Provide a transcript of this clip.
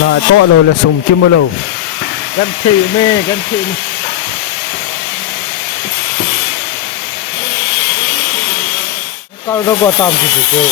Lại to rồi là sùng chim bơ lầu gan thị mê gan thị cao đâu có tạm gì được